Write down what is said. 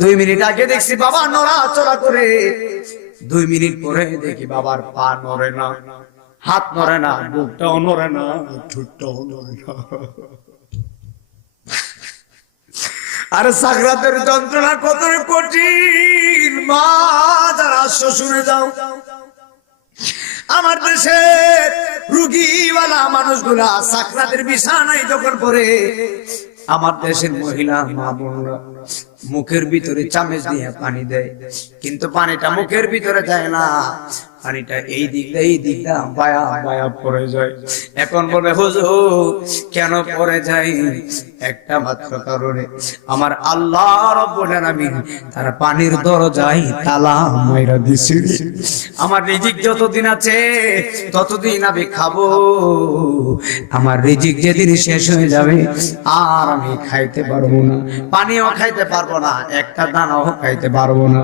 2 minute আগে দেখছি বাবা নড়াচড়া করে, 2 মিনিট পরে দেখি বাবার পা নড়ে না, হাত নড়ে না, বুকটাও নড়ে না, ঠোঁটটাও নড়ে না। আর সাকরাতের যন্ত্রণা কত কঠিন। মা যারা শুনে যাও, আমার দেশে রুগীওয়ালা মানুষগুলা সাকরাতের বিছানায় যখন পড়ে, আমার দেশের মহিলা মা বোনরা মুখের ভিতরে চামচ দিয়ে পানি দেয়, কিন্তু পানিটা মুখের ভিতরে যায় না, পানিটা এই দিকটা বায়া বায়া পড়ে যায়। এখন বলে হুজুর কেন পড়ে যায়? একটা মাত্র কারণে, আমার আল্লাহ রাব্বুল আলামিন তার পানির দরজায় তালা মাইরা দিছে। আমার রিজিক যতদিন আছে ততদিন আমি খাবো, আমার রিজিক যেদিন শেষ হয়ে যাবে আর আমি খাইতে পারবো না, পানিও খাইতে পারবো না, একটা দানাও খাইতে পারবো না।